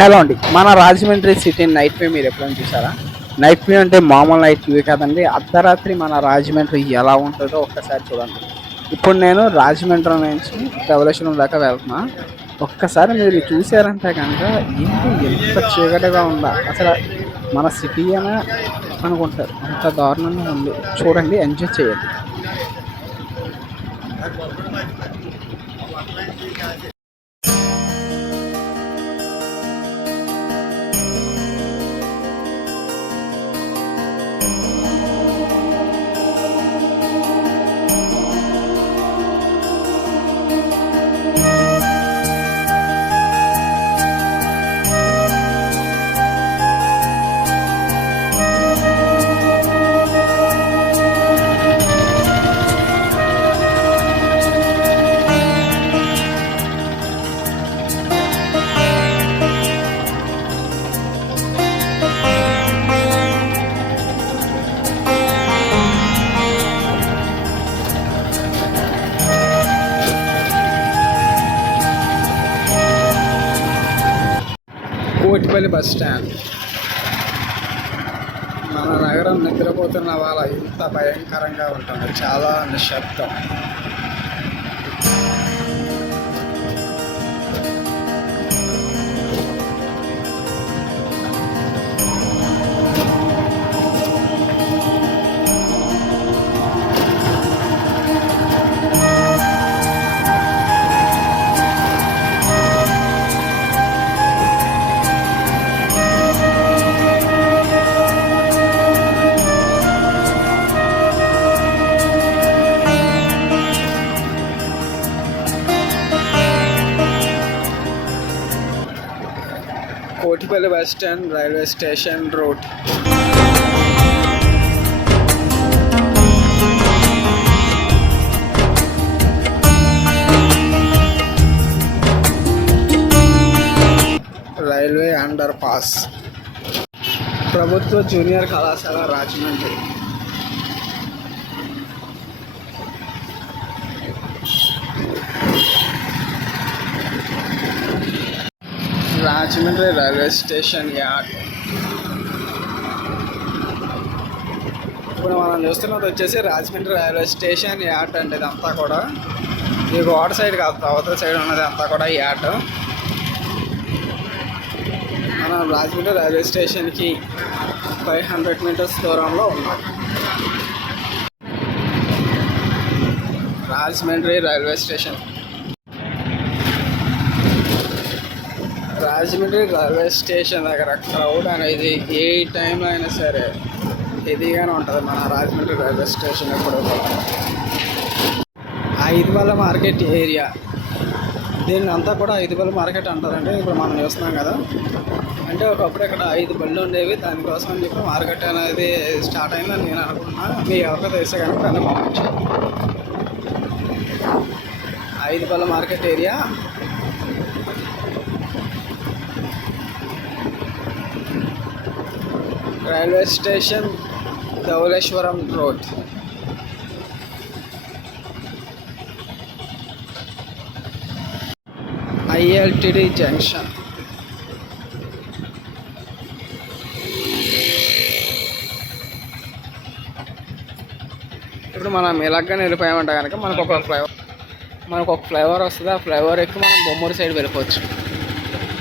Hello అండి, మన Rajahmundry city night view మీరు ఎప్పుడైనా చూసారా? నైట్ వ్యూ అంటే మామూలు నైట్ వ్యూ కాదండి, అర్ధరాత్రి మన రాజమండ్రి ఎలా ఉంటుందో ఒక్కసారి చూడండి. ఇప్పుడు నేను రాజమండ్రి నుంచి ధవళేశ్వరం దాకా వెళ్తున్నా. ఒక్కసారి మీరు చూసారంటే కనుక ఏంటి ఎంత చీకటిగా ఉందా, అసలు మన సిటీ అనే అనుకుంటారు, అంత దారుణంగా ఉంది. చూడండి, ఎంజాయ్ చేయండి. Kotipalli bus stand. మన నగరం నిద్రపోతున్న వాళ్ళ ఇంత భయంకరంగా ఉంటుంది, చాలా నిశ్శబ్దం. Kotipalli bus stand railway station route. Railway underpass. ప్రభుత్వ జూనియర్ కళాశాల Rajahmundry. Rajahmundry railway station yard. ఇప్పుడు మనం చూస్తున్నది వచ్చేసి రాజమండ్రి రైల్వే స్టేషన్ యార్డ్ అంటే ఇదంతా కూడా ఈ గోడ సైడ్ కాదు, అవతల సైడ్ ఉన్నది అంతా కూడా యార్డ్. మనం రాజమండ్రి రైల్వే స్టేషన్కి 500 మీటర్స్ దూరంలో ఉన్నాం. Rajahmundry railway station. Rajahmundry railway station దగ్గర క్రౌడ్ అనేది ఏ టైంలో అయినా సరే హెవీగానే ఉంటుంది మన రాజమండ్రి రైల్వే స్టేషన్. ఎప్పుడు ఐదుబల్ల మార్కెట్ ఏరియా, దీన్ని అంతా కూడా ఐదుబల్ల మార్కెట్ అంటారండి. ఇప్పుడు మనం చూస్తున్నాం కదా, అంటే ఒకప్పుడు ఇక్కడ 5 బళ్ళు ఉండేవి, దానికోసం అని చెప్పి మార్కెట్ అనేది స్టార్ట్ అయిందని నేను అనుకుంటున్నా. మీ ఎవరికో తెలిస్తే కనుక దాన్ని పంపించాను. Aiduballa market area. Railway station Dhavaleswaram road. ILTD junction. ఇప్పుడు మనం ఇలాగనే వెళ్ళిపోయామంటే కనుక మనకు ఒక ఫ్లైఓవర్ వస్తుంది. ఆ ఫ్లైఓవర్ ఎక్కి మనం బొమ్మూరు సైడ్ వెళ్ళిపోవచ్చు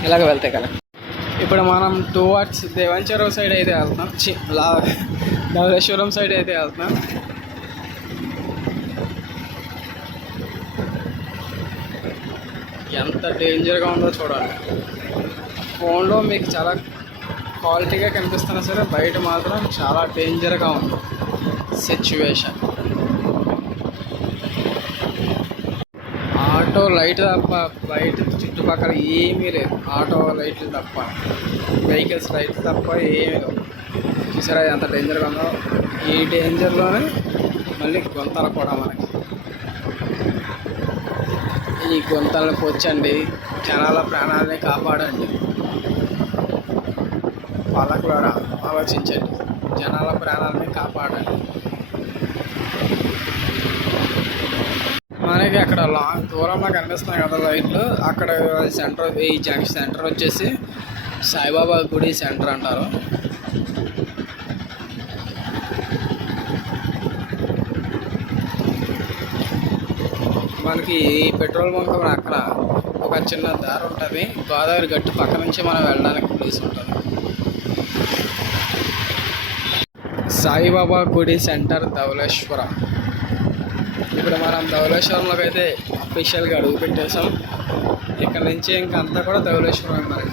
ఇలాగ వెళ్తే కనుక. ఇప్పుడు మనం టువర్డ్స్ దేవంచెరువు సైడ్ అయితే వెళ్తున్నాం, ధవళేశ్వరం సైడ్ అయితే వెళ్తున్నాం. ఎంత డేంజర్గా ఉందో చూడాలి. ఫోన్లో మీకు చాలా క్వాలిటీగా కనిపిస్తున్నా సరే బయట మాత్రం చాలా డేంజర్గా ఉంది సిచ్యువేషన్. ఆటో లైట్ తప్ప బయట చుట్టుపక్కల ఏమీ లేదు. ఆటో లైట్లు తప్ప, వెహికల్స్ లైట్ తప్ప ఏమీ లేవు. చూసారా ఎంత డేంజర్గా ఉందో. ఈ డేంజర్లోనే మళ్ళీ గుంతలు కూడా మనకి. ఈ గుంతలను పొచ్చండి, జనాల ప్రాణాలని కాపాడండి. పాలకులారా ఆలోచించండి, జనాల ప్రాణాలని కాపాడండి. మనకి అక్కడ లాంగ్ దూరంలో కనిపిస్తున్నాయి కదా లైట్లు, అక్కడ సెంటర్, ఈ జంక్షన్ సెంటర్ వచ్చేసి సాయిబాబా గుడి సెంటర్ అంటారు. మనకి పెట్రోల్ బంక్ అక్కడ ఒక చిన్న దారి ఉంటుంది. గోదావరి గట్టు పక్క నుంచి మనం వెళ్ళడానికి ప్లేస్ ఉంటుంది. సాయిబాబా గుడి సెంటర్ ధవళేశ్వరం. ఇప్పుడు మనం ధవళేశ్వరంలోకి అయితే అఫీషియల్గా అడుగు పెట్టేసాం. ఇక్కడ నుంచి ఇంకంతా కూడా ధవళేశ్వరం మనకి.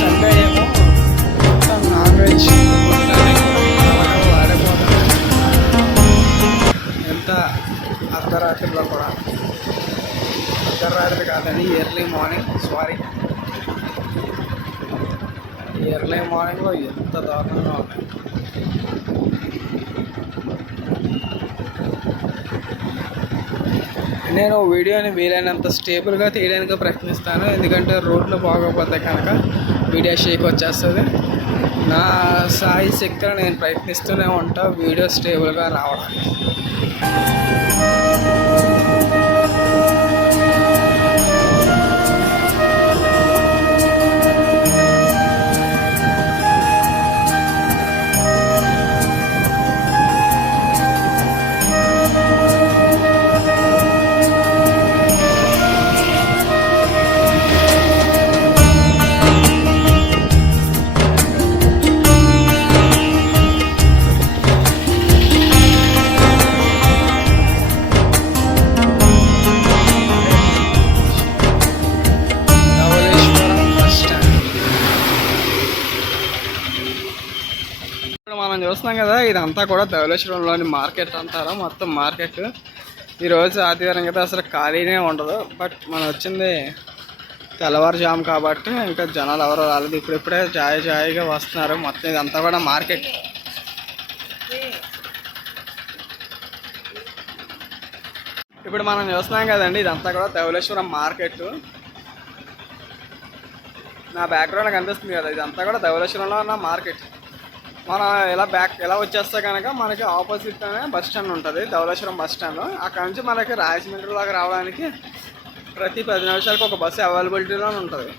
సండే ఏమో నాన్ వెజ్ వాడిపోతుంది. ఎంత అర్ధరాత్రిలో కూడా, అర్ధరాత్రి కాదండి, ఎర్లీ మార్నింగ్లో ఎంత దారుణంగా ఉన్నాయి. నేను వీడియోని వీలైనంత స్టేబుల్గా తీయడానికి ప్రయత్నిస్తాను. ఎందుకంటే రోడ్లు బాగోపోతే కనుక వీడియో షేక్ వచ్చేస్తుంది. నా సాయి శక్తిలో నేను ప్రయత్నిస్తూనే ఉంటా వీడియో స్టేబుల్గా రావడానికి. మనం చూస్తున్నాం కదా, ఇదంతా కూడా ధవళేశ్వరంలోని మార్కెట్ అంటారు. మొత్తం మార్కెట్ ఈరోజు ఆదివారం కదా, అసలు ఖాళీనే ఉండదు. బట్ మనం వచ్చింది తెల్లవారుజాము కాబట్టి ఇంకా జనాలు ఎవరో రాలేదు. ఇప్పుడిప్పుడే జాయిగా వస్తున్నారు. మొత్తం ఇదంతా కూడా మార్కెట్. ఇప్పుడు మనం చూస్తున్నాం కదండి, ఇదంతా కూడా ధవళేశ్వరం మార్కెట్. నా బ్యాక్గ్రౌండ్ కనిపిస్తుంది కదా, ఇదంతా కూడా ధవళేశ్వరంలో ఉన్న మార్కెట్. మనం ఎలా వచ్చేస్తే కనుక మనకి ఆపోజిట్లోనే బస్ స్టాండ్ ఉంటుంది, ధవళేశ్వరం బస్ స్టాండ్. అక్కడ నుంచి మనకి రాజమండ్రి దాకా రావడానికి ప్రతి 10 నిమిషాలకు ఒక బస్సు అవైలబిలిటీలో ఉంటుంది.